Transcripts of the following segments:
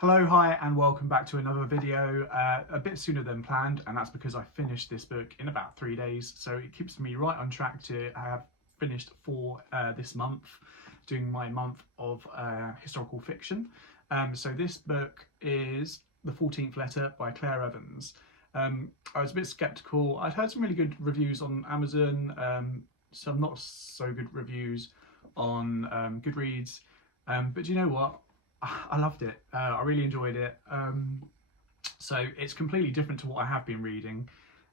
Hello, hi, and welcome back to another video, a bit sooner than planned, and that's because I finished this book in about 3 days, so it keeps me right on track to have finished for this month, doing my month of historical fiction. So this book is The 14th Letter by Claire Evans. I was a bit sceptical. I'd heard some really good reviews on Amazon, some not so good reviews on Goodreads, but do you know what? I loved it. I really enjoyed it. So it's completely different to what I have been reading,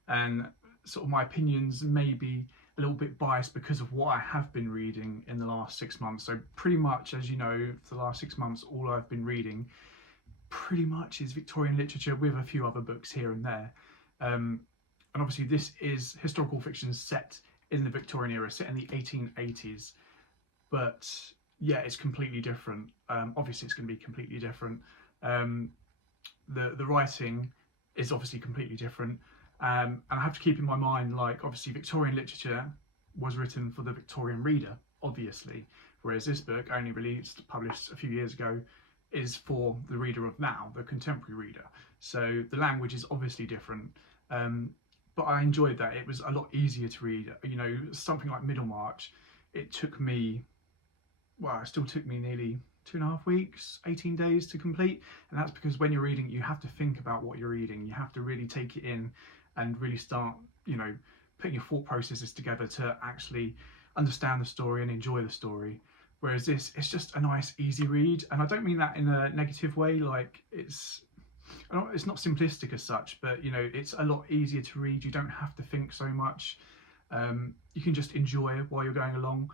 and sort of my opinions may be a little bit biased because of what I have been reading in the last 6 months. So pretty much, as you know, for the last 6 months, all I've been reading pretty much is Victorian literature with a few other books here and there. And obviously this is historical fiction set in the Victorian era, set in the 1880s, but yeah, it's completely different. Obviously it's going to be completely different. The writing is obviously completely different, and I have to keep in my mind, like, obviously Victorian literature was written for the Victorian reader, obviously, whereas this book, only published a few years ago, is for the reader of now, the contemporary reader. So the language is obviously different, but I enjoyed that. It was a lot easier to read. You know, something like Middlemarch, it took me, well, it still took me nearly 2.5 weeks, 18 days to complete. And that's because when you're reading, you have to think about what you're reading. You have to really take it in and really start, you know, putting your thought processes together to actually understand the story and enjoy the story. Whereas this, it's just a nice, easy read. And I don't mean that in a negative way, like it's not simplistic as such, but you know, it's a lot easier to read. You don't have to think so much. You can just enjoy it while you're going along.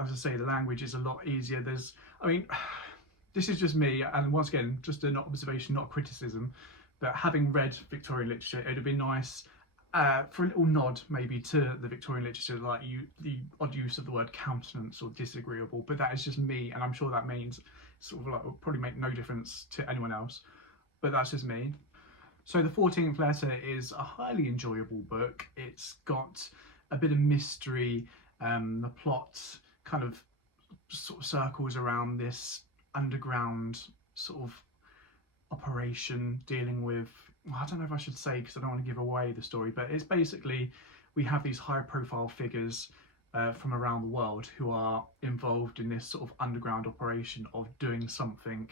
As I say, the language is a lot easier. This is just me, and once again, just an observation, not a criticism, but having read Victorian literature, it would have been nice for a little nod maybe to the Victorian literature, like the odd use of the word countenance or disagreeable, but that is just me, and I'm sure that means sort of like will probably make no difference to anyone else, but that's just me. So the 14th Letter is a highly enjoyable book. It's got a bit of mystery. The plot kind of sort of circles around this underground sort of operation dealing with, I don't know if I should say because I don't want to give away the story, but it's basically, we have these high profile figures from around the world who are involved in this sort of underground operation of doing something,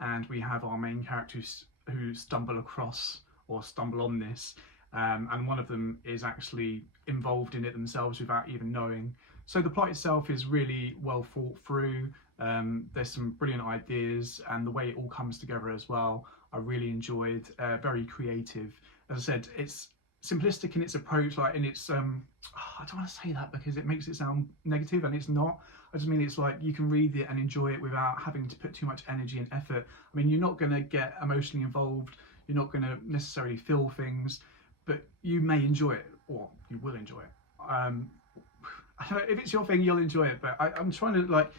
and we have our main characters who stumble across or stumble on this, and one of them is actually involved in it themselves without even knowing. So the plot itself is really well thought through. There's some brilliant ideas, and the way it all comes together as well, I really enjoyed. Very creative. As I said, it's simplistic in its approach, like in its I don't want to say that because it makes it sound negative, and it's not. I just mean it's like you can read it and enjoy it without having to put too much energy and effort. I mean, you're not going to get emotionally involved, you're not going to necessarily feel things, but you may enjoy it, or you will enjoy it. I don't know, if it's your thing, you'll enjoy it, but I'm trying to, like,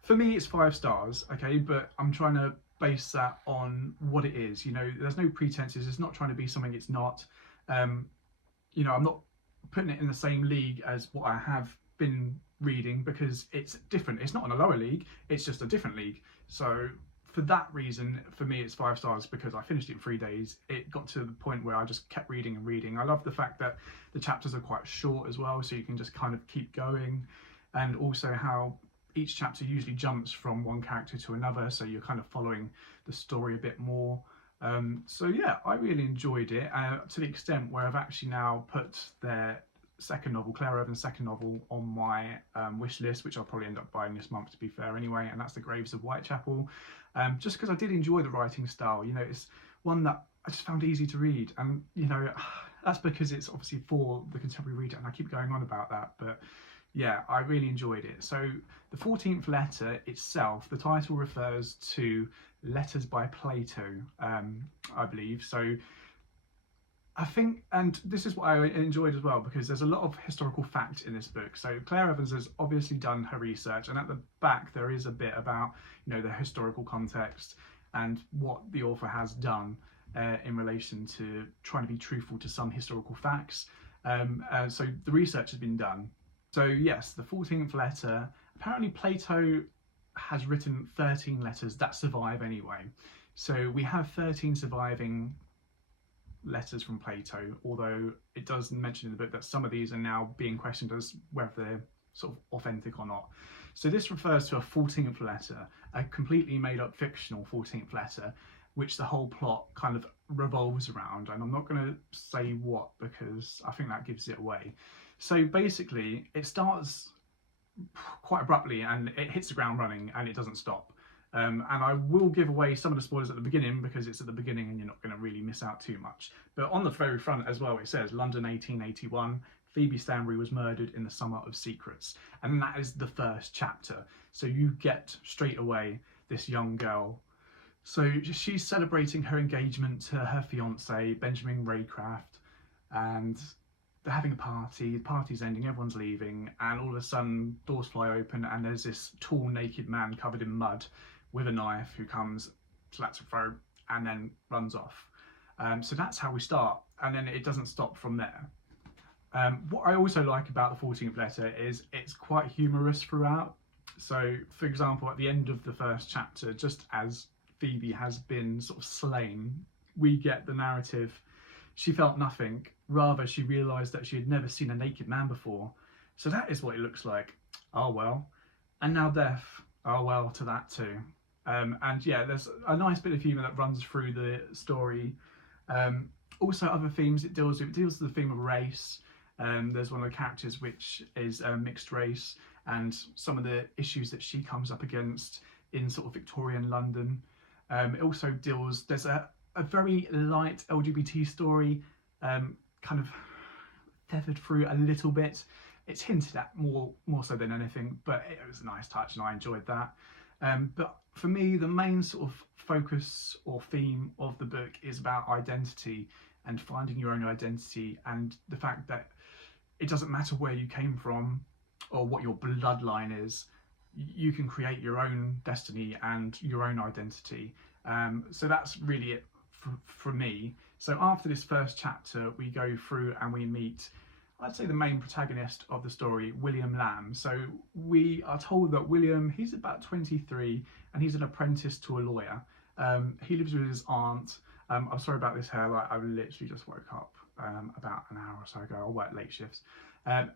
for me it's 5 stars, okay, but I'm trying to base that on what it is. You know, there's no pretenses. It's not trying to be something it's not. You know, I'm not putting it in the same league as what I have been reading because it's different. It's not in a lower league, it's just a different league. So for that reason, for me it's 5 stars because I finished it in 3 days. It got to the point where I just kept reading and reading. I love the fact that the chapters are quite short as well, so you can just kind of keep going, and also how each chapter usually jumps from one character to another, so you're kind of following the story a bit more. So yeah, I really enjoyed it, to the extent where I've actually now put their second novel, Claire Evans' second novel, on my wish list, which I'll probably end up buying this month, to be fair anyway, and that's The Graves of Whitechapel. Just because I did enjoy the writing style. You know, it's one that I just found easy to read, and you know, that's because it's obviously for the contemporary reader, and I keep going on about that, but yeah, I really enjoyed it. So the 14th Letter itself, the title refers to letters by Plato, I believe. So I think, and this is what I enjoyed as well, because there's a lot of historical fact in this book. So Claire Evans has obviously done her research, and at the back there is a bit about, you know, the historical context and what the author has done in relation to trying to be truthful to some historical facts. So the research has been done. So yes, the 14th Letter, apparently Plato has written 13 letters that survive anyway. So we have 13 surviving letters from Plato, although it does mention in the book that some of these are now being questioned as whether they're sort of authentic or not. So this refers to a 14th letter, a completely made up fictional 14th letter, which the whole plot kind of revolves around, and I'm not going to say what because I think that gives it away. So basically it starts quite abruptly and it hits the ground running and it doesn't stop. And I will give away some of the spoilers at the beginning because it's at the beginning and you're not going to really miss out too much. But on the very front as well, it says London 1881, Phoebe Stanbury was murdered in the summer of secrets. And that is the first chapter. So you get straight away this young girl. So she's celebrating her engagement to her fiance, Benjamin Raycraft, and they're having a party, the party's ending, everyone's leaving, and all of a sudden doors fly open and there's this tall naked man covered in mud with a knife who comes, slats her throat, and then runs off. So that's how we start, and then it doesn't stop from there. What I also like about the 14th letter is it's quite humorous throughout. So for example, at the end of the first chapter, just as Phoebe has been sort of slain, we get the narrative, she felt nothing, rather she realised that she had never seen a naked man before. So that is what it looks like. Oh well. And now death. Oh well, to that too. And yeah, there's a nice bit of humour that runs through the story. Also other themes it deals with the theme of race. There's one of the characters which is mixed race, and some of the issues that she comes up against in sort of Victorian London. It also deals, there's a very light LGBT story, kind of feathered through a little bit. It's hinted at more so than anything, but it was a nice touch and I enjoyed that. But for me, the main sort of focus or theme of the book is about identity and finding your own identity, and the fact that it doesn't matter where you came from or what your bloodline is, you can create your own destiny and your own identity. So that's really it for me. So after this first chapter, we go through and we meet, I'd say, the main protagonist of the story, William Lamb. So we are told that William, he's about 23 and he's an apprentice to a lawyer. He lives with his aunt. I'm sorry about this hair, like I literally just woke up about an hour or so ago. I work late shifts.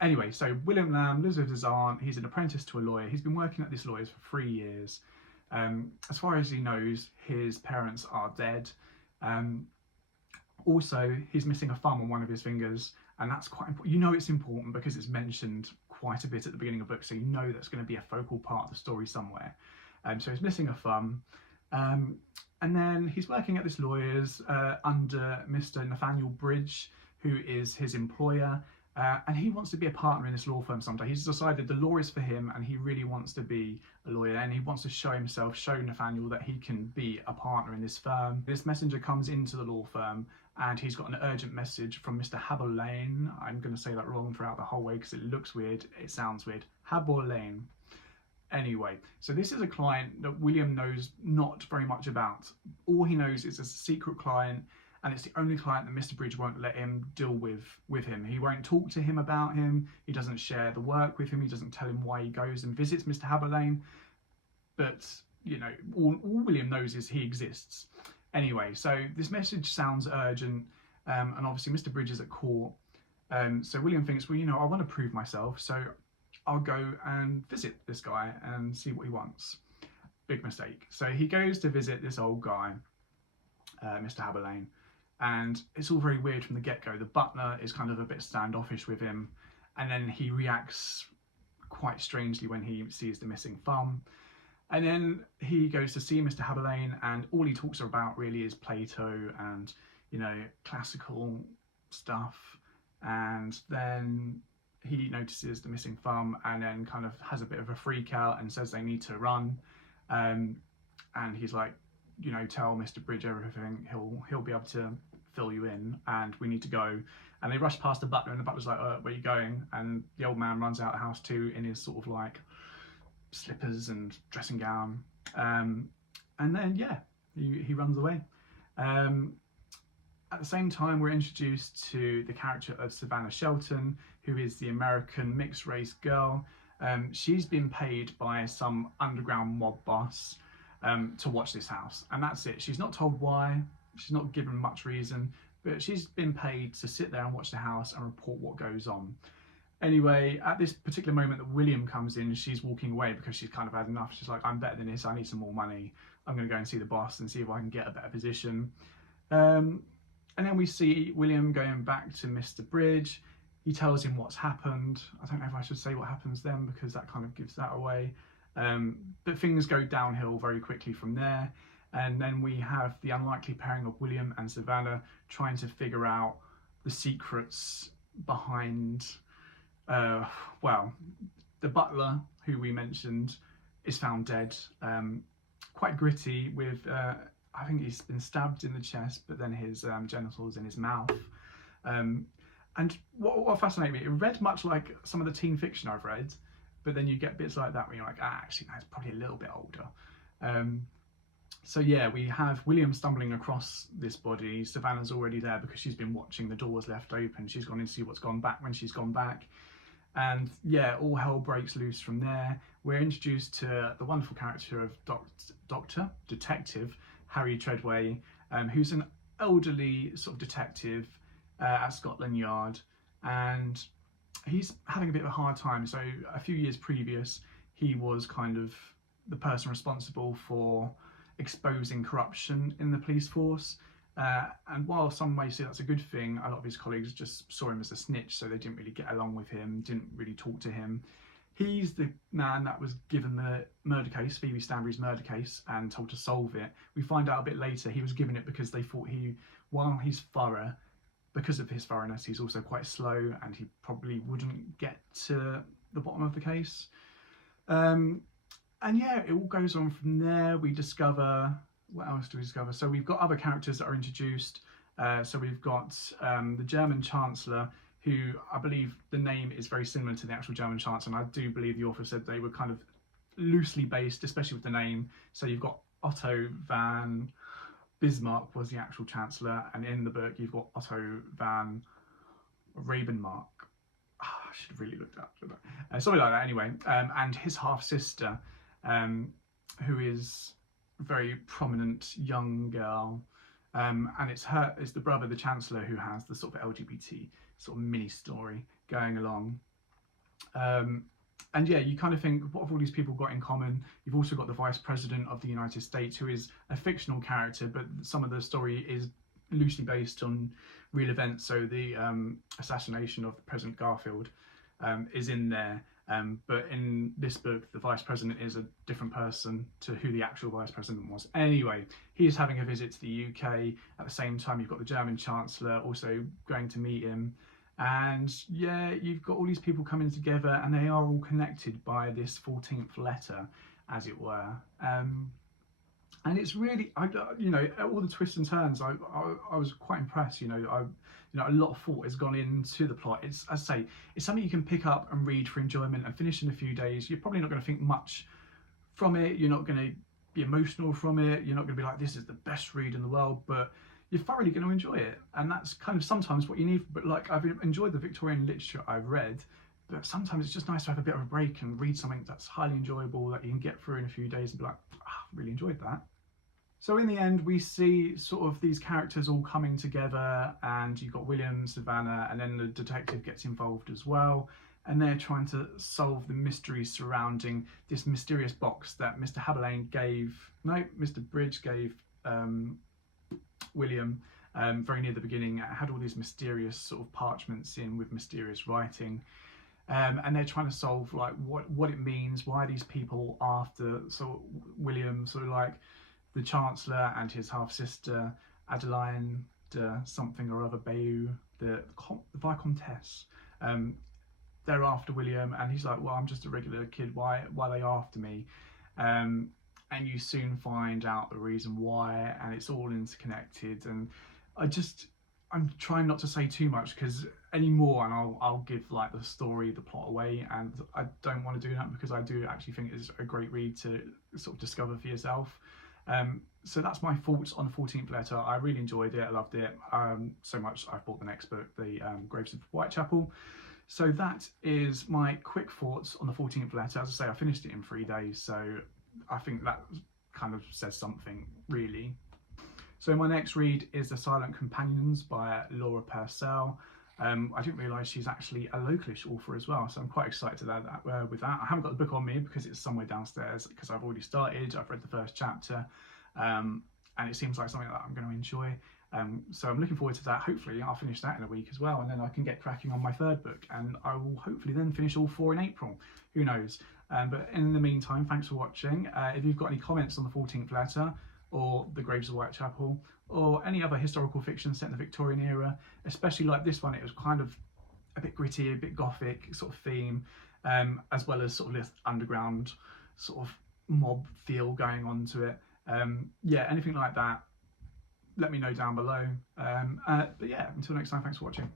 Anyway, so William Lamb lives with his aunt. He's an apprentice to a lawyer. He's been working at this lawyer's for 3 years. As far as he knows, his parents are dead. Also, he's missing a thumb on one of his fingers, and that's quite important. You know it's important because it's mentioned quite a bit at the beginning of the book, so you know that's going to be a focal part of the story somewhere. So he's missing a thumb. And then he's working at this lawyer's under Mr. Nathaniel Bridge, who is his employer, and he wants to be a partner in this law firm someday. He's decided the law is for him and he really wants to be a lawyer, and he wants to show Nathaniel that he can be a partner in this firm. This messenger comes into the law firm and he's got an urgent message from Mr. Haberlane. I'm going to say that wrong throughout the whole way because it looks weird, it sounds weird. Haberlane. Anyway, so this is a client that William knows not very much about. All he knows is it's a secret client, and it's the only client that Mr. Bridge won't let him deal with him. He won't talk to him about him, he doesn't share the work with him, he doesn't tell him why he goes and visits Mr. Haberlane. But, you know, all William knows is he exists. Anyway, so this message sounds urgent, and obviously Mr. Bridge is at court. So William thinks, well, you know, I want to prove myself, so I'll go and visit this guy and see what he wants. Big mistake. So he goes to visit this old guy, Mr. Haberlane, and it's all very weird from the get-go. The butler is kind of a bit standoffish with him, and then he reacts quite strangely when he sees the missing thumb. And then he goes to see Mr. Haberlane, and all he talks about really is Plato and, you know, classical stuff. And then he notices the missing thumb and then kind of has a bit of a freak out and says they need to run. And he's like, you know, tell Mr. Bridge everything, he'll be able to fill you in, and we need to go. And they rush past the butler, and the butler's like, where are you going? And the old man runs out of the house too in his sort of like slippers and dressing gown. And then, yeah, he runs away. At the same time, we're introduced to the character of Savannah Shelton, who is the American mixed race girl. She's been paid by some underground mob boss to watch this house, and that's it. She's not told why, she's not given much reason, but she's been paid to sit there and watch the house and report what goes on. Anyway, at this particular moment that William comes in, she's walking away because she's kind of had enough. She's like, I'm better than this, I need some more money. I'm going to go and see the boss and see if I can get a better position. And then we see William going back to Mr. Bridge. He tells him what's happened. I don't know if I should say what happens then because that kind of gives that away. But things go downhill very quickly from there. And then we have the unlikely pairing of William and Savannah trying to figure out the secrets behind, well, the butler, who we mentioned, is found dead. Quite gritty with, I think he's been stabbed in the chest, but then his genitals in his mouth. And what fascinated me, it read much like some of the teen fiction I've read, but then you get bits like that where you're like, actually, that's probably a little bit older. So yeah, we have William stumbling across this body. Savannah's already there because she's been watching, the doors left open. She's gone in to see what's gone back when she's gone back. And yeah, all hell breaks loose from there. We're introduced to the wonderful character of Detective Harry Treadway, who's an elderly sort of detective at Scotland Yard, and he's having a bit of a hard time. So a few years previous, he was kind of the person responsible for exposing corruption in the police force. And while some may say that's a good thing, a lot of his colleagues just saw him as a snitch, so they didn't really get along with him, didn't really talk to him. He's the man that was given the murder case, Phoebe Stanbury's murder case, and told to solve it. We find out a bit later he was given it because they thought while he's thorough, because of his thoroughness, he's also quite slow and he probably wouldn't get to the bottom of the case. And yeah, it all goes on from there. We discover, what else do we discover? So we've got other characters that are introduced. So we've got the German Chancellor, who I believe the name is very similar to the actual German Chancellor, and I do believe the author said they were kind of loosely based, especially with the name. So you've got Otto von Bismarck was the actual Chancellor, and in the book you've got Otto von Rabenmark. I should have really looked up something like that anyway. And his half-sister, who is a very prominent young girl, and it's the brother, the Chancellor, who has the sort of LGBT sort of mini story going along. And yeah, you kind of think, what have all these people got in common? You've also got the Vice President of the United States, who is a fictional character, but some of the story is loosely based on real events. So the assassination of President Garfield is in there. But in this book, the Vice President is a different person to who the actual Vice President was. Anyway, he is having a visit to the UK. At the same time, you've got the German Chancellor also going to meet him. And yeah, you've got all these people coming together, and they are all connected by this 14th letter, as it were. And it's really, you know, all the twists and turns, I was quite impressed. You know, a lot of thought has gone into the plot. It's, as I say, it's something you can pick up and read for enjoyment and finish in a few days. You're probably not going to think much from it. You're not going to be emotional from it. You're not going to be like, this is the best read in the world, but you're thoroughly going to enjoy it. And that's kind of sometimes what you need. But like, I've enjoyed the Victorian literature I've read, but sometimes it's just nice to have a bit of a break and read something that's highly enjoyable that you can get through in a few days and be like, I really enjoyed that. So in the end, we see sort of these characters all coming together, and you've got William, Savannah, and then the detective gets involved as well. And they're trying to solve the mystery surrounding this mysterious box that Mr. Mr. Bridge gave William very near the beginning. It had all these mysterious sort of parchments in with mysterious writing. And they're trying to solve like what it means, why these people after William, sort of like the Chancellor and his half-sister Adeline de something or other Bayeux, the Vicomtesse, they're after William, and he's like, well, I'm just a regular kid, why are they after me? And you soon find out the reason why, and it's all interconnected. And I'm trying not to say too much because anymore, and I'll give like the story, the plot away, and I don't want to do that because I do actually think it's a great read to sort of discover for yourself. So that's my thoughts on 14th Letter. I really enjoyed it. I loved it so much. I've bought the next book, the Graves of Whitechapel. So that is my quick thoughts on the 14th letter. As I say, I finished it in 3 days, so I think that kind of says something, really. So my next read is The Silent Companions by Laura Purcell. I didn't realise she's actually a localish author as well, so I'm quite excited with that. I haven't got the book on me because it's somewhere downstairs because I've already started. I've read the first chapter, and it seems like something that I'm going to enjoy. So I'm looking forward to that. Hopefully I'll finish that in a week as well, and then I can get cracking on my third book, and I will hopefully then finish all 4 in April. Who knows? But in the meantime, thanks for watching. If you've got any comments on the 14th letter, or The Graves of Whitechapel, or any other historical fiction set in the Victorian era, especially like this one, it was kind of a bit gritty, a bit gothic sort of theme, as well as sort of this underground sort of mob feel going on to it. Yeah, anything like that, let me know down below. But yeah, until next time, thanks for watching.